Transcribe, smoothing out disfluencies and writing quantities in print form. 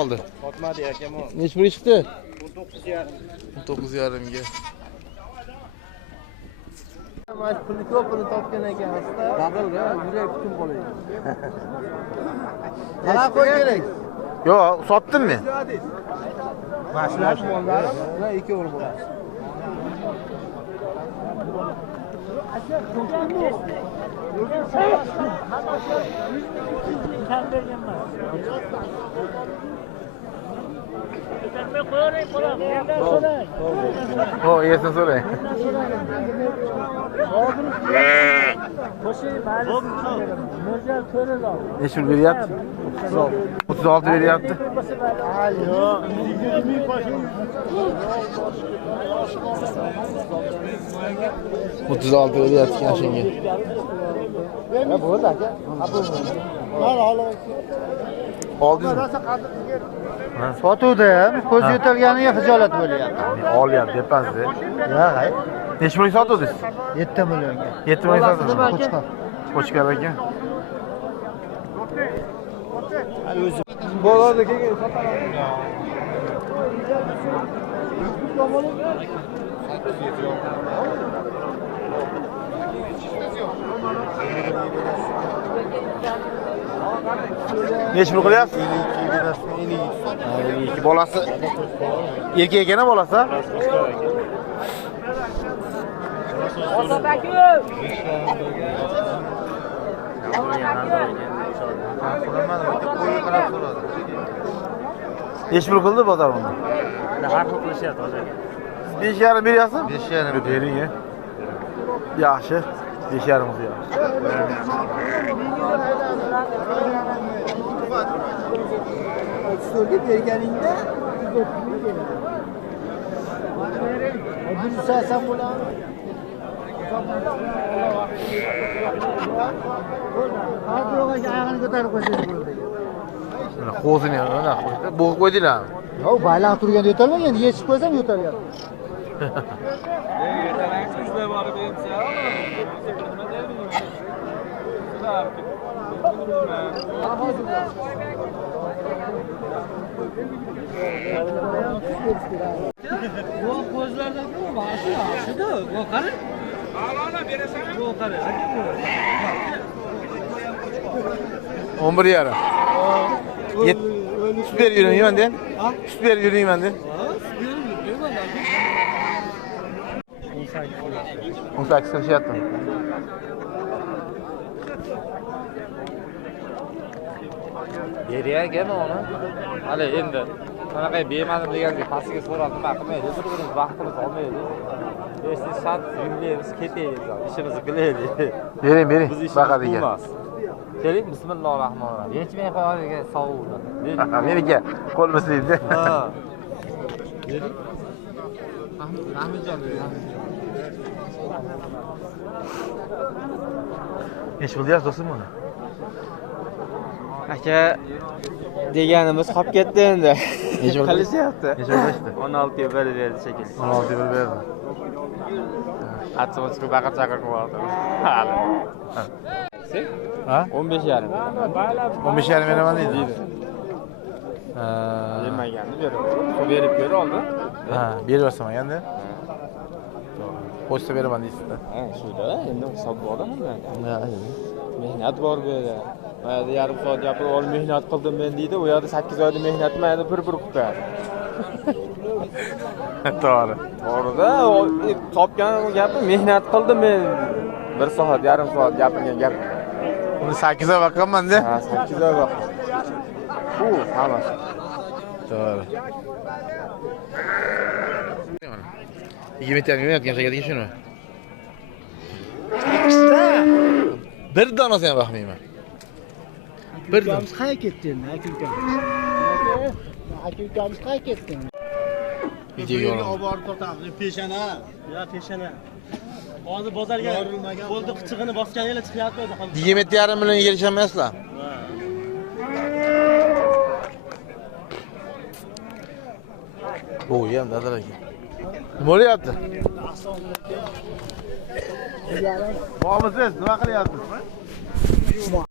oldu? Sotmadi akam o. Necha pul chiqdi? 19,5. 19,5 ga. Mana pulni ko'pini topgan ekansiz-da. Dadilga yurak kuchim qo'yadi. Qana qo'y kerak. Yo'q, sotdim men. Mashina mollari ular ikkovi bo'ladi. O, yesin so'rang. Necha pul beryapti? 36 beryapti. Yo'q. 36 beryapti ekan shunga. Ya bo'ldi aka. Oldingizmi? Sotuvda ham ko'z yo'talganiga hijolat bo'lyapti. Olyapti depasiz. Ya, hay. Necha pulga sotdingiz? 7 millionga. 7 million sotdingiz. Qo'chqor. Qo'chqor ekan. Bo'ladi keyin sotaman. Necha pul qilyapsiz? 52 bolasi. Erkak ekan bolasi? Necha pul qildi bozor buni? Har xil qilishyapti hozir. 5,5 beryapsiz? 5,5 bering. Yaxshi. 5,5 yaxshi. So'rga berganingda 130 so'rasam bo'ladi. Hozir oyog'ini ko'tarib qo'ysangiz bo'ladi. Mana qo'zini mana bo'g'ib qo'ydinglarmi? Yo'q, baylan turganda yo'talmagan, endi yechib qo'ysam yo'talyapti. Bu ko'zlardagi shida, bu qara. Ana berasan. Bu qara. 11,5. Süt berib yurayman den. Süt berib yurayman den. 18 qilishyapti. Beriyagami uni? Hali endi qanaqa bemanim deganga pastiga so'rab nima qilmaydi, bir-birimiz vaqtimiz olmaydi. Esi sat yurlaymiz, ketaylik, ishimizni qilaylik. Bering, Biz baqa ishimiz degan. bo'lmas. Keling, bismillahirrohmanirrohim. Yechmay qo'yadigan sovuqni. Menga qo'limiz deydi. Ha. Bering. Rahmatjon. Necha pul deyapsiz do'stim buni? Aka deganimiz qolib ketdi endi. Necha pul qilishyapti? Necha pul qilishdi? 16 ga berib berdi shekilli. 16 ga berdi. Atsoch baqa chaqirib qo'ydim. Hali. Ha? 15,5. 15,5 beraman deydi. Bermaganni berib oldi. Ha, berib endi. Pochta beraman deysiz-da. Ha, shuda endi hisob bor bundan. Ha, Mehnat bor bu yerda. Mayda yarim soat gapirib olib mehnat qildim men deydi. U yerda 8 oyda mehnat mayda bir qilib qo'yadi. To'g'ri. To'g'ri-da, topgan gapi mehnat qildim men. 1 soat, yarim soat gapirgan gap. Uni 8 oy vaqtman-da. Ha, 8 oy vaqt. Bu hammasi. To'g'ri. 20 million yotgan shekilli shuni. Bir donasini ham baxmayman. Bir donasi qayerga ketdi endi, aka-ukamiz qayerga ketdi? Videoga olib borib totamiz, peshana. Ya peshana. Hozir bozorga qo'lda qichig'ini bosganinglar chiqyapti o'zi ham. 20,5 millionga kelishamasizlar? Bu ham dadal aka. Nima bo'lyapti? Bormisiz? Nima qilyapsiz?